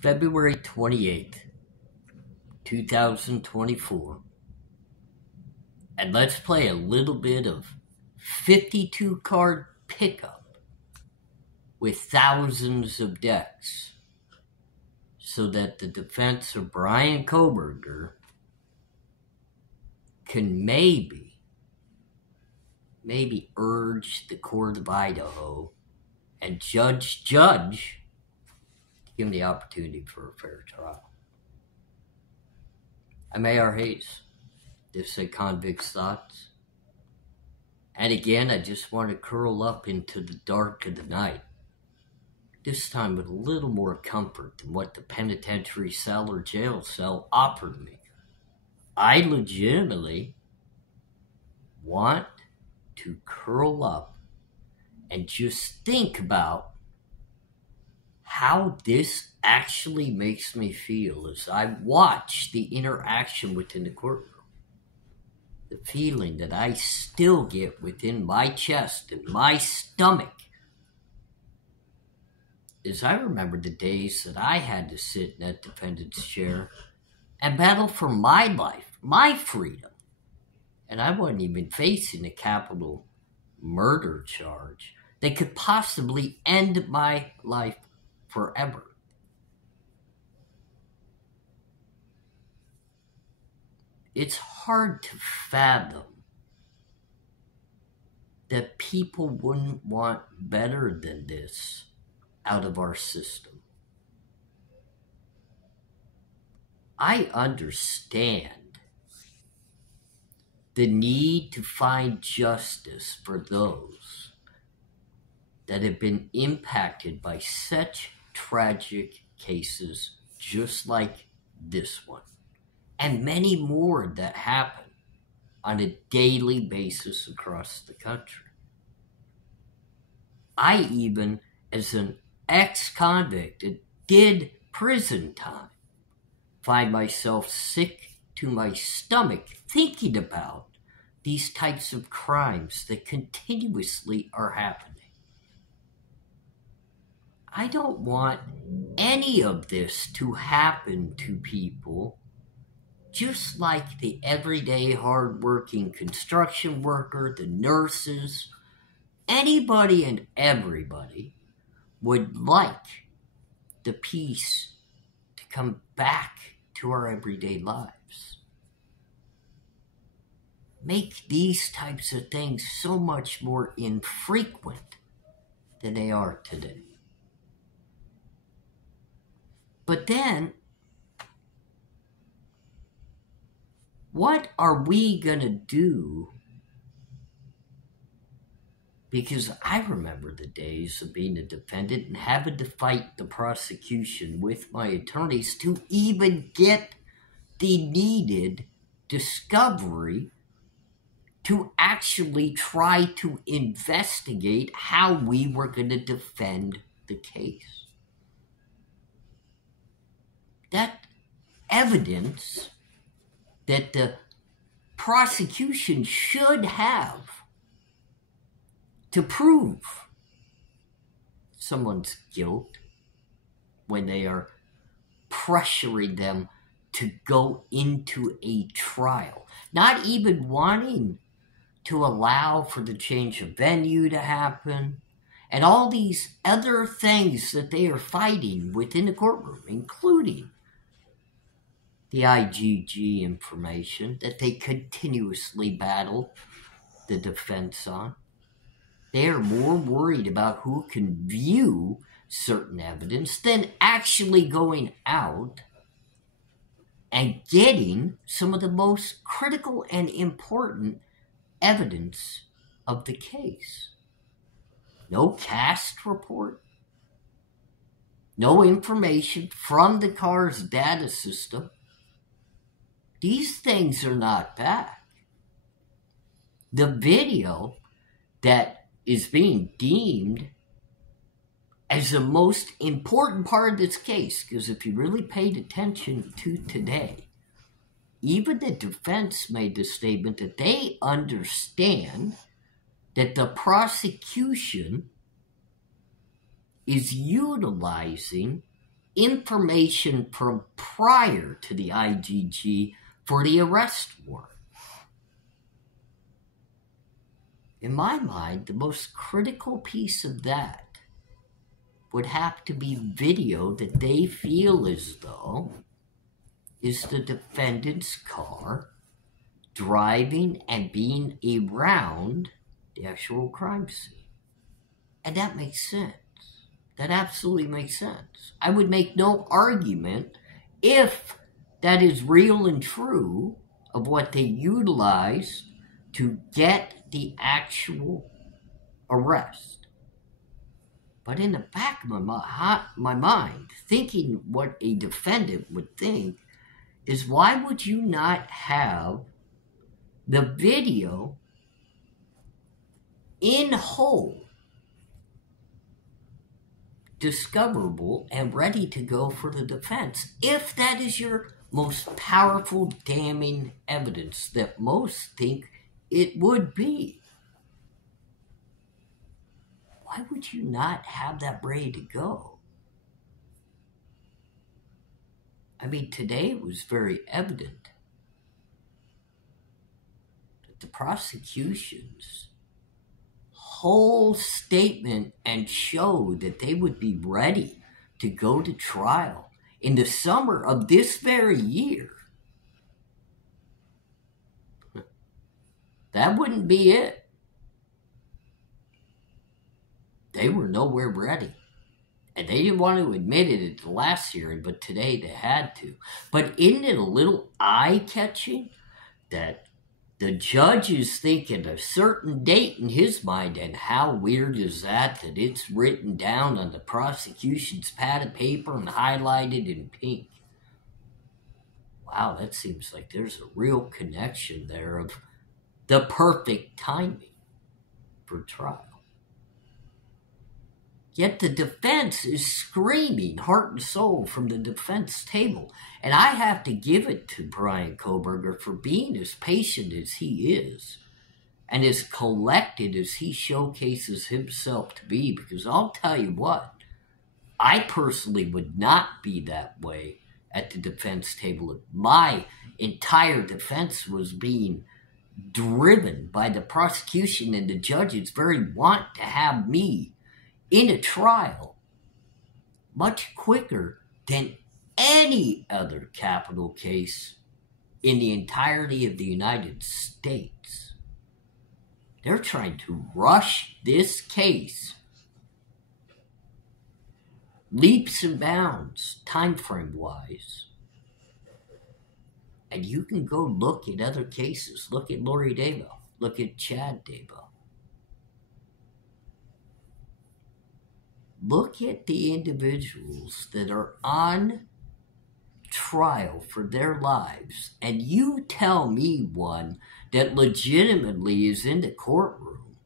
February 28th, 2024, and let's play a little bit of 52 card pickup with thousands of decks so that the defense of Bryan Kohberger can maybe urge the court of Idaho and judge give him the opportunity for a fair trial. I'm ARHayes. This is Convicts Thoughts. And again, I just want to curl up into the dark of the night. This time with a little more comfort than what the penitentiary cell or jail cell offered me. I legitimately want to curl up and just think about how this actually makes me feel as I watch the interaction within the courtroom. The feeling that I still get within my chest and my stomach. As I remember the days that I had to sit in that defendant's chair and battle for my life, my freedom. And I wasn't even facing a capital murder charge that could possibly end my life forever. It's hard to fathom that people wouldn't want better than this out of our system. I understand the need to find justice for those that have been impacted by such tragic cases just like this one, and many more that happen on a daily basis across the country. I even, as an ex-convict that did prison time, find myself sick to my stomach thinking about these types of crimes that continuously are happening. I don't want any of this to happen to people just like the everyday hardworking construction worker, the nurses, anybody and everybody would like the peace to come back to our everyday lives. Make these types of things so much more infrequent than they are today. But then, what are we going to do? Because I remember the days of being a defendant and having to fight the prosecution with my attorneys to even get the needed discovery to actually try to investigate how we were going to defend the case. That evidence that the prosecution should have to prove someone's guilt when they are pressuring them to go into a trial, not even wanting to allow for the change of venue to happen, and all these other things that they are fighting within the courtroom, including the IGG information that they continuously battle the defense on. They are more worried about who can view certain evidence than actually going out and getting some of the most critical and important evidence of the case. No cast report, no information from the car's data system. These things are not back. The video that is being deemed as the most important part of this case, because if you really paid attention to today, even the defense made the statement that they understand that the prosecution is utilizing information from prior to the IGG for the arrest warrant. In my mind, the most critical piece of that would have to be video that they feel as though is the defendant's car driving and being around the actual crime scene. And that makes sense. That absolutely makes sense. I would make no argument if that is real and true of what they utilized to get the actual arrest. But in the back of my mind, thinking what a defendant would think is, why would you not have the video in whole, discoverable, and ready to go for the defense, if that is your most powerful damning evidence that most think it would be? Why would you not have that ready to go? I mean, today it was very evident that the prosecution's whole statement and show that they would be ready to go to trial in the summer of this very year, that wouldn't be it. They were nowhere ready. And they didn't want to admit it at the last hearing, but today they had to. But isn't it a little eye-catching that the judge is thinking a certain date in his mind, and how weird is that it's written down on the prosecution's pad of paper and highlighted in pink? Wow, that seems like there's a real connection there of the perfect timing for trial. Yet the defense is screaming heart and soul from the defense table. And I have to give it to Bryan Kohberger for being as patient as he is and as collected as he showcases himself to be. Because I'll tell you what, I personally would not be that way at the defense table if my entire defense was being driven by the prosecution and the judge's very want to have me in a trial much quicker than any other capital case in the entirety of the United States. They're trying to rush this case leaps and bounds, time frame wise. And you can go look at other cases. Look at Lori Daybell. Look at Chad Daybell. Look at the individuals that are on trial for their lives, and you tell me one that legitimately is in the courtroom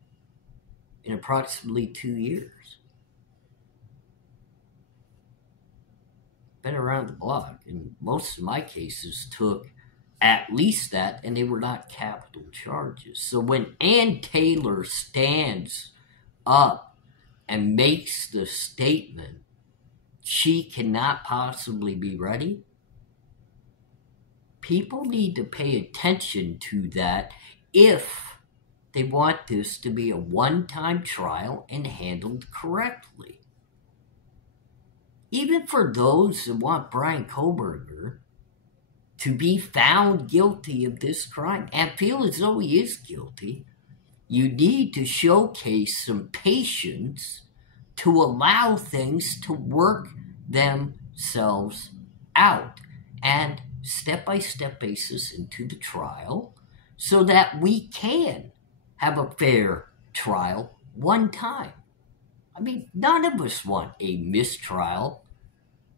in approximately 2 years. Been around the block, and most of my cases took at least that, and they were not capital charges. So when Ann Taylor stands up and makes the statement she cannot possibly be ready, people need to pay attention to that if they want this to be a one-time trial and handled correctly. Even for those that want Bryan Kohberger to be found guilty of this crime and feel as though he is guilty, you need to showcase some patience to allow things to work themselves out and step-by-step basis into the trial so that we can have a fair trial one time. I mean, none of us want a mistrial.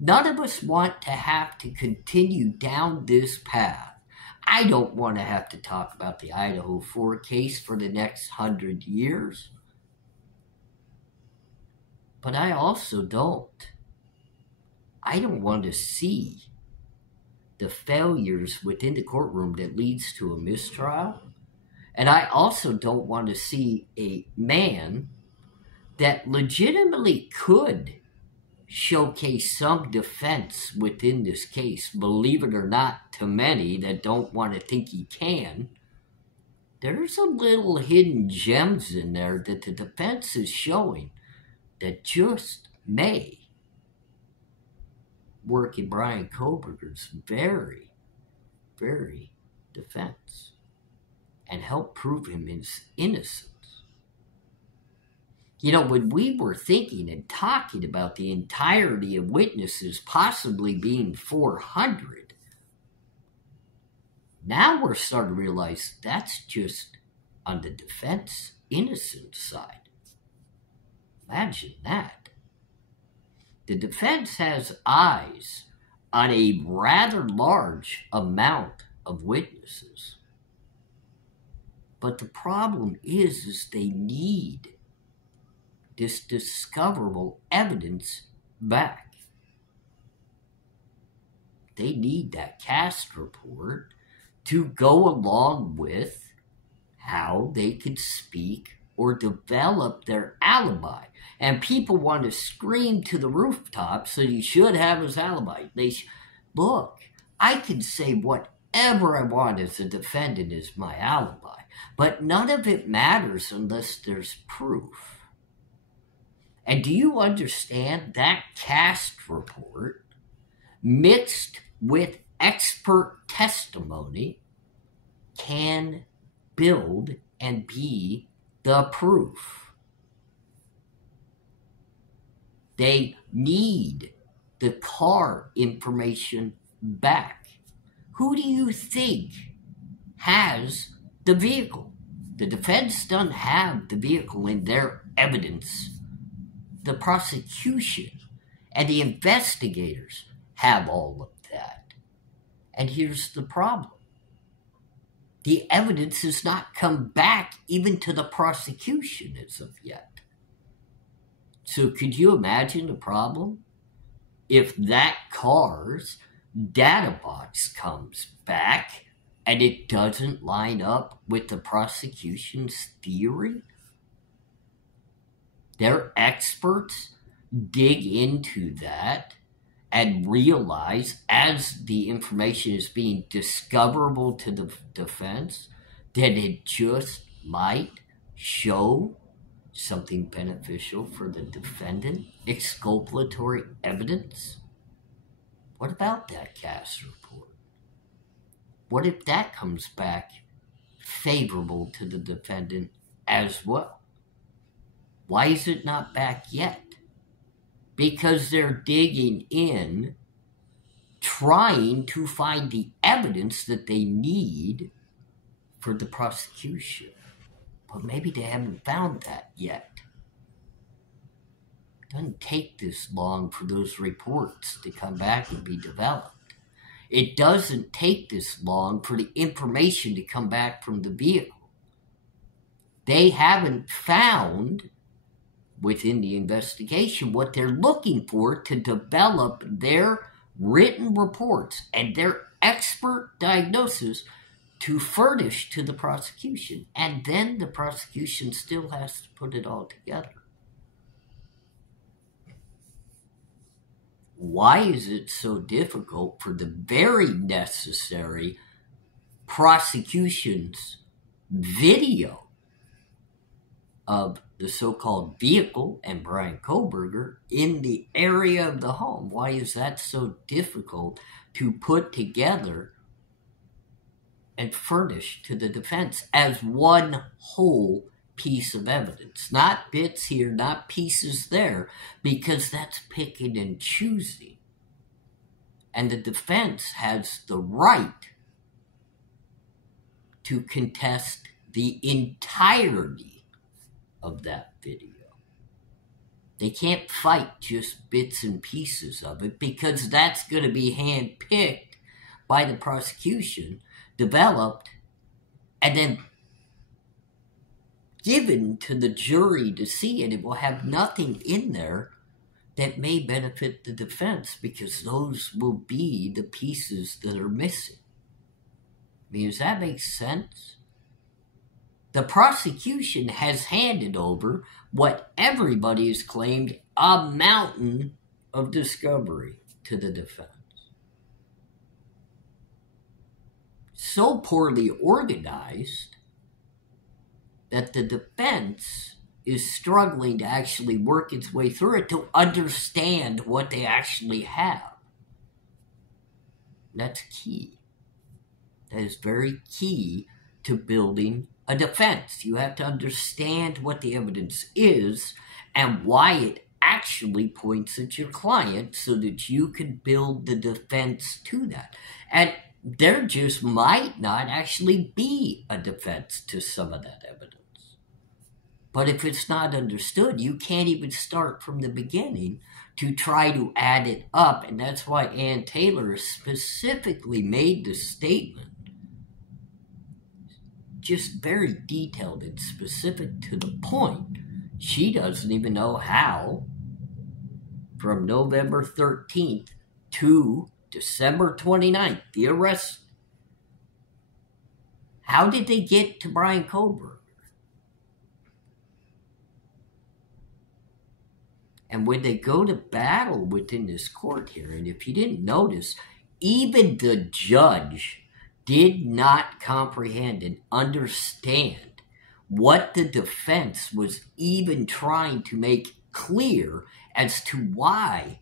None of us want to have to continue down this path. I don't want to have to talk about the Idaho 4 case for the next 100 years. But I also don't. I don't want to see the failures within the courtroom that leads to a mistrial. And I also don't want to see a man that legitimately could showcase some defense within this case. Believe it or not, to many that don't want to think he can, there's a little hidden gems in there that the defense is showing that just may work in Bryan Kohberger's very, very defense and help prove him his innocence. You know, when we were thinking and talking about the entirety of witnesses possibly being 400, now we're starting to realize that's just on the defense innocent side. Imagine that. The defense has eyes on a rather large amount of witnesses. But the problem is they need this discoverable evidence back. They need that cast report to go along with how they could speak or develop their alibi. And people want to scream to the rooftops that he should have his alibi. Look, I can say whatever I want as a defendant is my alibi, but none of it matters unless there's proof. And do you understand that cast report mixed with expert testimony can build and be the proof? They need the car information back. Who do you think has the vehicle? The defense doesn't have the vehicle in their evidence. The prosecution and the investigators have all of that. And here's the problem. The evidence has not come back even to the prosecution as of yet. So could you imagine the problem? If that car's data box comes back and it doesn't line up with the prosecution's theory? Their experts dig into that and realize, as the information is being discoverable to the defense, that it just might show something beneficial for the defendant, exculpatory evidence. What about that cast report? What if that comes back favorable to the defendant as well? Why is it not back yet? Because they're digging in, trying to find the evidence that they need for the prosecution. But maybe they haven't found that yet. It doesn't take this long for those reports to come back and be developed. It doesn't take this long for the information to come back from the vehicle. They haven't found within the investigation what they're looking for to develop their written reports and their expert diagnosis to furnish to the prosecution. And then the prosecution still has to put it all together. Why is it so difficult for the very necessary prosecution's video of the so-called vehicle and Bryan Kohberger in the area of the home? Why is that so difficult to put together and furnish to the defense as one whole piece of evidence? Not bits here, not pieces there, because that's picking and choosing. And the defense has the right to contest the entirety of that video. They can't fight just bits and pieces of it, because that's going to be hand-picked by the prosecution, developed, and then given to the jury to see it. It will have nothing in there that may benefit the defense, because those will be the pieces that are missing. I mean, does that make sense? The prosecution has handed over what everybody has claimed, a mountain of discovery to the defense. So poorly organized that the defense is struggling to actually work its way through it to understand what they actually have. That's key. That is very key to building a defense. You have to understand what the evidence is and why it actually points at your client so that you can build the defense to that. And there just might not actually be a defense to some of that evidence. But if it's not understood, you can't even start from the beginning to try to add it up. And that's why Ann Taylor specifically made the statement, just very detailed and specific to the point. She doesn't even know how, from November 13th to December 29th, the arrest, how did they get to Bryan Kohberger? And when they go to battle within this court hearing, if you didn't notice, even the judge did not comprehend and understand what the defense was even trying to make clear as to why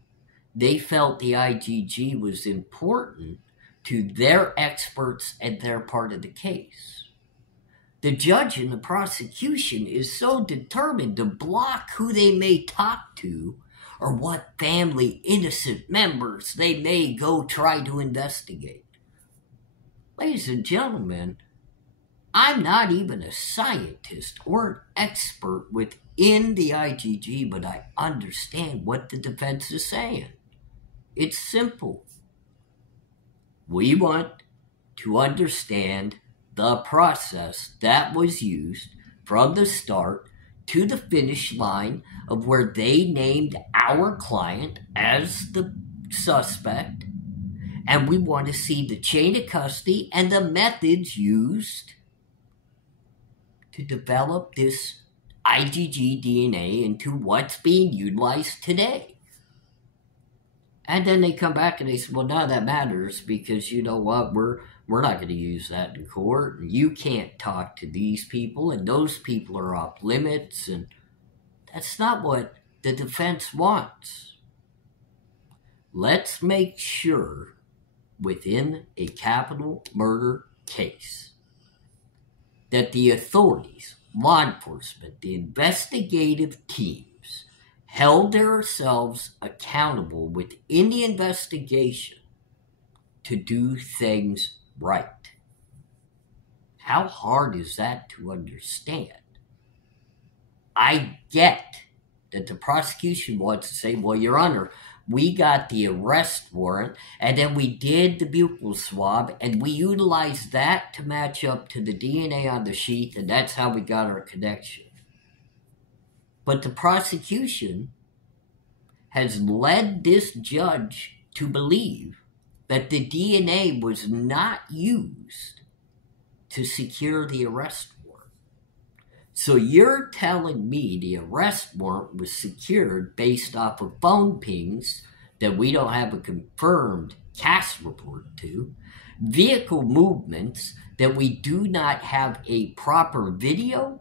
they felt the IGG was important to their experts and their part of the case. The judge in the prosecution is so determined to block who they may talk to or what family innocent members they may go try to investigate. Ladies and gentlemen, I'm not even a scientist or an expert within the IGG, but I understand what the defense is saying. It's simple. We want to understand the process that was used from the start to the finish line of where they named our client as the suspect, and we want to see the chain of custody and the methods used to develop this IGG DNA into what's being utilized today. And then they come back and they say, well, none of that matters because you know what, we're not going to use that in court. And you can't talk to these people, and those people are off limits, and that's not what the defense wants. Let's make sure within a capital murder case that the authorities, law enforcement, the investigative teams held themselves accountable within the investigation to do things right. How hard is that to understand? I get that the prosecution wants to say, well, Your Honor, we got the arrest warrant, and then we did the buccal swab, and we utilized that to match up to the DNA on the sheet, and that's how we got our connection. But the prosecution has led this judge to believe that the DNA was not used to secure the arrest warrant. So you're telling me the arrest warrant was secured based off of phone pings that we don't have a confirmed CAS report to, vehicle movements that we do not have a proper video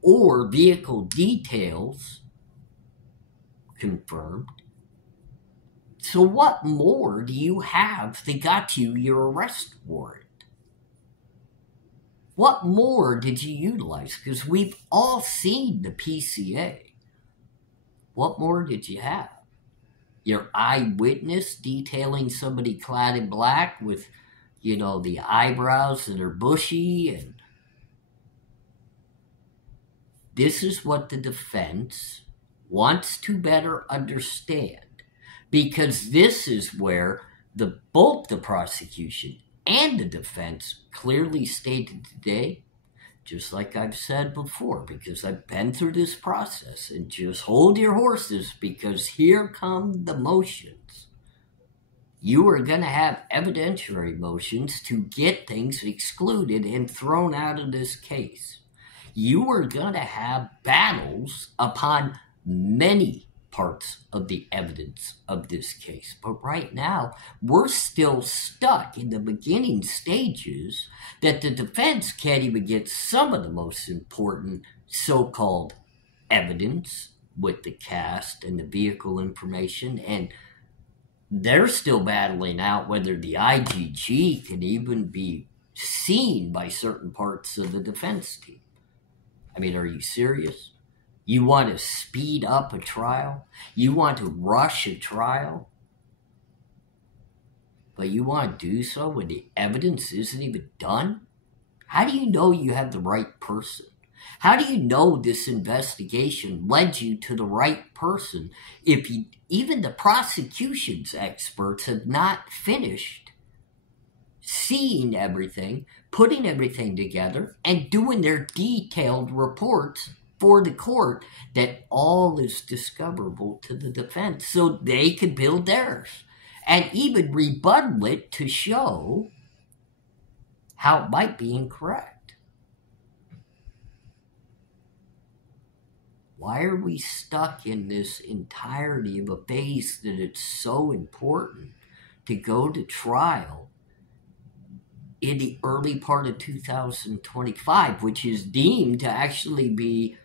or vehicle details confirmed. So what more do you have that got you your arrest warrant? What more did you utilize? Because we've all seen the PCA. What more did you have? Your eyewitness detailing somebody clad in black with, the eyebrows that are bushy. And this is what the defense wants to better understand. Because this is where both the prosecution and the defense clearly stated today, just like I've said before, because I've been through this process, and just hold your horses because here come the motions. You are going to have evidentiary motions to get things excluded and thrown out of this case. You are going to have battles upon many parts of the evidence of this case. But right now, we're still stuck in the beginning stages that the defense can't even get some of the most important so-called evidence with the cast and the vehicle information, and they're still battling out whether the IGG can even be seen by certain parts of the defense team. I mean, are you serious? You want to speed up a trial? You want to rush a trial? But you want to do so when the evidence isn't even done? How do you know you have the right person? How do you know this investigation led you to the right person if even the prosecution's experts have not finished seeing everything, putting everything together, and doing their detailed reports for the court that all is discoverable to the defense so they could build theirs and even rebuttal it to show how it might be incorrect? Why are we stuck in this entirety of a phase that it's so important to go to trial in the early part of 2025, which is deemed to actually be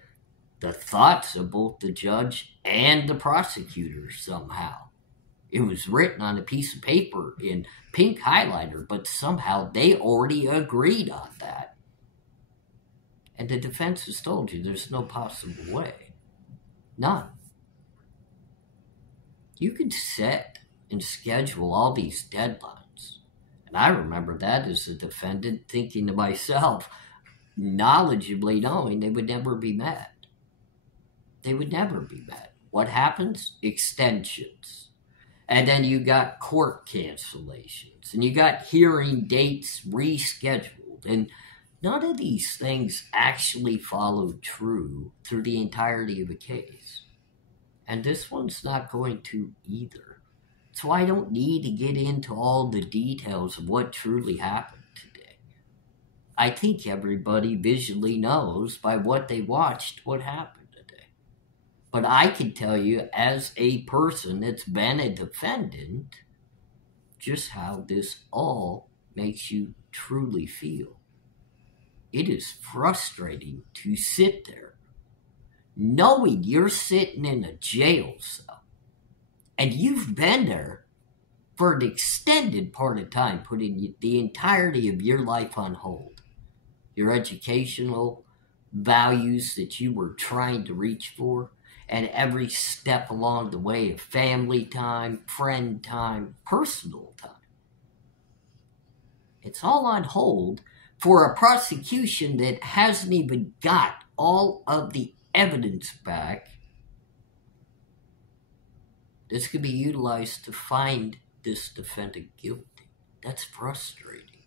the thoughts of both the judge and the prosecutor somehow? It was written on a piece of paper in pink highlighter, but somehow they already agreed on that. And the defense has told you there's no possible way. None. You could set and schedule all these deadlines. And I remember that as a defendant thinking to myself, knowledgeably knowing they would never be met. They would never be met. What happens? Extensions. And then you got court cancellations. And you got hearing dates rescheduled. And none of these things actually followed through the entirety of a case. And this one's not going to either. So I don't need to get into all the details of what truly happened today. I think everybody visually knows by what they watched what happened today. But I can tell you, as a person that's been a defendant, just how this all makes you truly feel. It is frustrating to sit there knowing you're sitting in a jail cell and you've been there for an extended part of time, putting the entirety of your life on hold. Your educational values that you were trying to reach for, and every step along the way of family time, friend time, personal time. It's all on hold for a prosecution that hasn't even got all of the evidence back that's going to be utilized to find this defendant guilty. That's frustrating.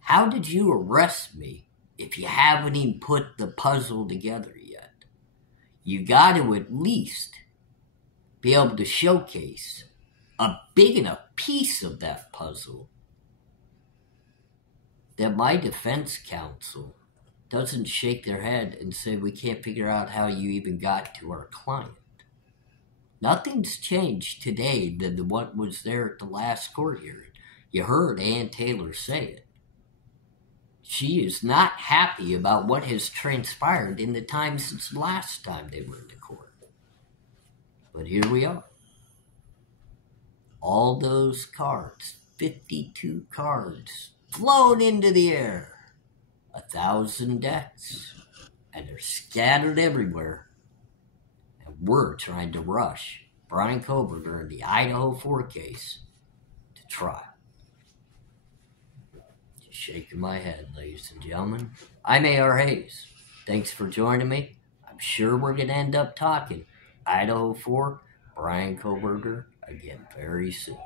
How did you arrest me if you haven't even put the puzzle together yet? You got to at least be able to showcase a big enough piece of that puzzle that my defense counsel doesn't shake their head and say, we can't figure out how you even got to our client. Nothing's changed today than what was there at the last court hearing. You heard Ann Taylor say it. She is not happy about what has transpired in the time since the last time they were in the court. But here we are. All those cards, 52 cards, flown into the air. 1,000 decks. And they're scattered everywhere. And we're trying to rush Bryan Kohberger in the Idaho 4 case to trial. Just shaking my head, ladies and gentlemen. I'm ARHayes. Thanks for joining me. I'm sure we're going to end up talking Idaho 4, Bryan Kohberger again very soon.